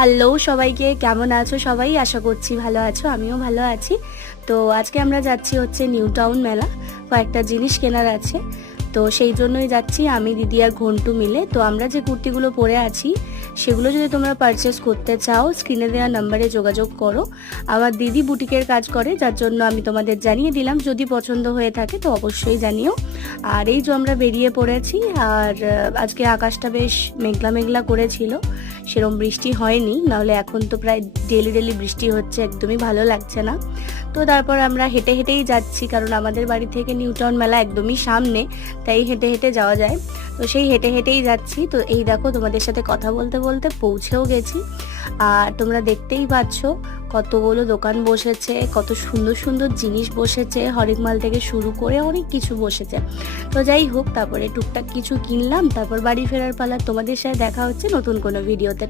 Hello সবাইকে, কেমন আছো সবাই? আশা করছি ভালো আছো, আমিও ভালো আছি। তো আজকে আমরা যাচ্ছি হচ্ছে নিউ টাউন মেলা, কয়েকটা জিনিস কেনার আছে। তো সেই জন্যই যাচ্ছি আমি, দিদি আর ঘন্টু মিলে। তো আমরা যে কুর্তিগুলো পরে আছি সেগুলো যদি তোমরা পারচেস করতে চাও, স্ক্রিনে দেওয়া নাম্বারে যোগাযোগ করো। আমার দিদি বুটিকের কাজ করে, যার জন্য আমি তোমাদের জানিয়ে দিলাম। যদি পছন্দ হয়ে থাকে তো অবশ্যই জানিও। আর এই যে আমরা বেরিয়ে পড়েছি। আর আজকে আকাশটা বেশ মেঘলা মেঘলা করেছিল, সেরকম বৃষ্টি হয়নি, নাহলে এখন তো প্রায় ডেলি ডেলি বৃষ্টি হচ্ছে, একদমই ভালো লাগছে না। তো তারপর আমরা হেঁটে হেঁটেই যাচ্ছি, কারণ আমাদের বাড়ি থেকে নিউ টাউন মেলা একদমই সামনে, তাই হেঁটে হেঁটে যাওয়া যায়। তো সেই হেঁটে হেঁটেই যাচ্ছি। তো এই দেখো, তোমাদের সাথে কথা বলতে বলতে পৌঁছেও গেছি। আর তোমরা দেখতেই পাচ্ছ কতগুলো দোকান বসেছে, কত সুন্দর সুন্দর জিনিস বসেছে, হরেক মাল থেকে শুরু করে অনেক কিছু বসেছে। তো যাই হোক, তারপরে টুকটাক কিছু কিনলাম, তারপর বাড়ি ফেরার পালা। তোমাদের সাথে দেখা হচ্ছে নতুন কোনো ভিডিওতে।